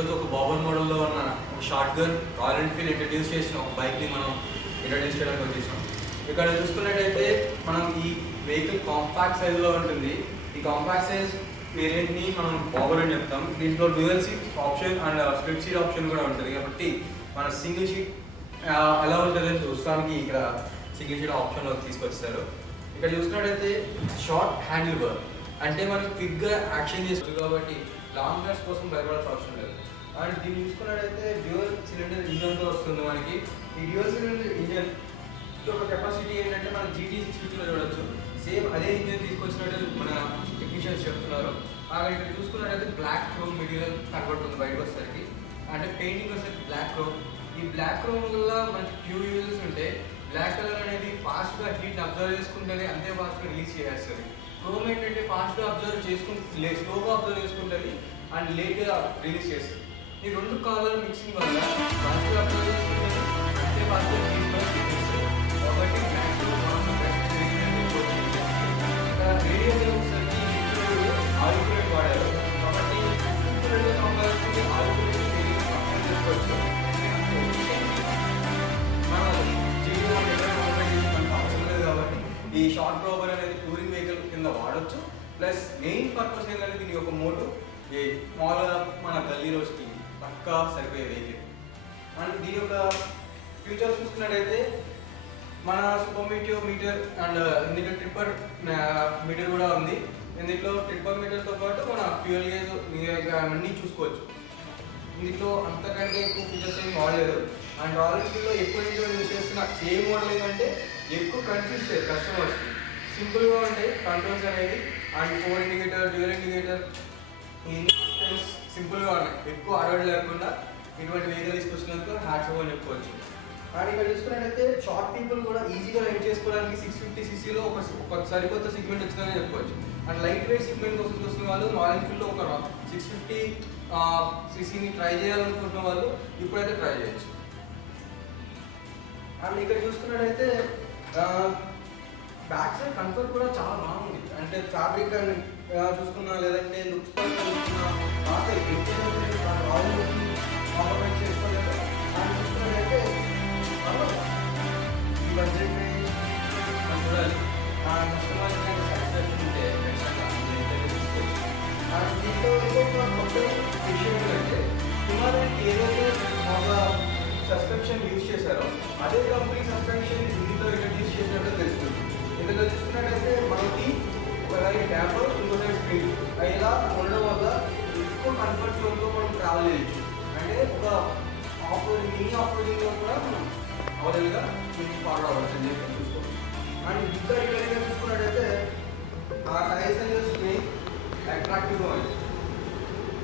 ఈరోజు ఒక బాబన్ మోడల్లో ఉన్న ఒక short gun royal Enfield introduce చేసిన ఒక బైక్ని మనం ఇంట్రడ్యూస్ చేయడానికి వచ్చేసాం. ఇక్కడ చూసుకున్నట్టయితే మనం ఈ వెహికల్ కాంపాక్ట్ సైజులో ఉంటుంది. ఈ కాంపాక్ట్ సైజ్ వేరియంట్ని మనం బాబర్ అని చెప్తాం. దీంట్లో dual seat option and split seat option కూడా ఉంటుంది. కాబట్టి మన సింగిల్ సీట్ ఎలా ఉంటుందని చూస్తానికి ఇక్కడ సింగిల్ సీట్ ఆప్షన్లో తీసుకొచ్చారు. ఇక్కడ చూసుకున్నట్టయితే షార్ట్ హ్యాండిల్ బార్ అంటే మనం క్విక్గా యాక్షన్ చేస్తుంది కాబట్టి లాంగ్ రైడ్స్ కోసం భయపడాల్సిన అవసరం లేదు. అండ్ దీన్ని చూసుకున్నట్టయితే డ్యూయల్ సిలిండర్ ఇంజన్తో వస్తుంది మనకి. ఈ డ్యూయల్ సిలిండర్ ఇంజన్ ఒక కెపాసిటీ ఏంటంటే మన GT650లో చూడొచ్చు. సేమ్ అదే ఇంజన్ తీసుకొచ్చినట్టు మన టెక్నీషియన్స్ చెప్తున్నారు. అక్కడ ఇక్కడ చూసుకున్నట్టయితే బ్లాక్ క్రోమ్ మెటీరియల్ కనబడుతుంది బయటకు వచ్చేసరికి. అంటే పెయింటింగ్ వచ్చేసరికి బ్లాక్ క్రోమ్. ఈ బ్లాక్ క్రోమ్ వల్ల మనకి ఫ్యూ యూజెస్ ఉంటాయి. బ్లాక్ కలర్ అనేది ఫాస్ట్గా హీట్ని అబ్జర్వ్ చేసుకుంటుంది, అంతే ఫాస్ట్గా రిలీజ్ చేసేస్తుంది. క్రోమ్ ఏంటంటే ఫాస్ట్గా అబ్జర్వ్ చేసుకుంటే స్లోగా అబ్జర్వ్ చేసుకుంటుంది అండ్ లేట్గా రిలీజ్ చేస్తుంది. ఈ రెండు కలర్ మిక్సింగ్ వల్ల ఫాస్ట్గా అబ్జర్వ్ చేసుకుంటుంది, అంతే ఫాస్ట్గా హీట్ చేస్తుంది. కాబట్టి బ్లాక్ రేడియో వచ్చేసరికి ఆల్కులేట్ వాడారు. కాబట్టి చేసుకోవచ్చు. ఈ షార్ట్ రోబర్ అనేది టూరింగ్ వెహికల్ కింద వాడచ్చు. ప్లస్ మెయిన్ పర్పస్ ఏంటంటే దీని ఒక మోటో ఈ మామూలుగా మన గల్లీ రోజుకి పక్కా సరిపోయే వెహికల్. అండ్ దీని యొక్క ఫ్యూచర్స్ చూసుకున్నట్టయితే మన సూపర్ మీటర్ అండ్ ఇందులో ట్రిప్పర్ మీటర్ కూడా ఉంది. ఇందులో ట్రిప్పర్ మీటర్తో పాటు మన ఫ్యూయల్ గేజ్ అన్నీ చూసుకోవచ్చు. ఇందులో అంతకంటే ఎక్కువ ఫీచర్స్ ఏం వాడలేదు. అండ్ రాయల్ ఎన్ఫీల్డ్లో ఎక్కువ యూజ్ చేస్తున్న సేమ్ మోడల్ ఏంటంటే ఎక్కువ కన్ఫ్యూజ్ చేయాలి కస్టమర్స్కి. సింపుల్గా ఉంటాయి కంట్రోల్స్ అనేది. అండ్ 4 ఇండికేటర్, డ్యూయల్ ఇండికేటర్, సింపుల్గా ఉన్నాయి. ఎక్కువ అడవాడు లేకుండా ఇటువంటి వెహికల్ తీసుకొచ్చినందుకు హ్యాట్స్ అని చెప్పుకోవచ్చు. అండ్ ఇక్కడ చూసుకున్నట్టయితే షార్ట్ పీపుల్ కూడా ఈజీగా రైడ్ చేసుకోవడానికి 650cc ఒక సరికొత్త సెగ్మెంట్ వచ్చిందని చెప్పుకోవచ్చు. అండ్ లైట్ వెయిట్ సెగ్మెంట్ కోసం చూస్తున్న వాళ్ళు రాయల్ ఎన్ఫీల్డ్లో ఒక 650cc ట్రై చేయాలనుకుంటున్న వాళ్ళు ఇప్పుడైతే ట్రై చేయొచ్చు. అండ్ ఇక్కడ చూసుకున్నట్టయితే బ్యాక్ సైడ్ కంఫర్ట్ కూడా చాలా బాగుంది. అంటే ఫ్యాబ్రిక్ అని చూసుకున్నా లేదంటే లుక్స్ పరంగా చూసుకున్నా కాంప్రమైజ్ చేసుకోలేదు. అండ్ చూసుకున్నట్టయితే ఈ బడ్జెట్ చూడాలి కస్టమర్ సాటిస్ఫాక్షన్ ఉంటే తీసుకోవచ్చు. అండ్ దీంట్లో ఇంకొక కొత్త విషయం ఏంటంటే హిమాలయన్కి ఏదైతే ఒక సస్పెన్షన్ యూజ్ చేశారో అదే కంపెనీ సస్పెన్షన్ దీంట్లో ఇంట్రడ్యూస్ చేసినట్టు తెలుస్తుంది. ఇందులో చూసుకున్నట్టయితే మనకి ఒకసారి ట్యాపర్ ఇంకోసారి స్పీడ్ ఇలా ఉండడం వల్ల ఎక్కువ కంఫర్ట్ జోన్లో మనం ట్రావెల్ చేయొచ్చు. అంటే ఒక మినీ ఆఫ్ రోడింగ్లో కూడా మనం అవైలబుల్గా ఫాలో అవ్వచ్చు అని చెప్పి చూసుకోవచ్చు. అండ్ ఇంకా ఇక్కడ చూసుకున్నట్టయితే ఆ టైర్స్ అనేవి అట్రాక్టివ్గా ఉంది.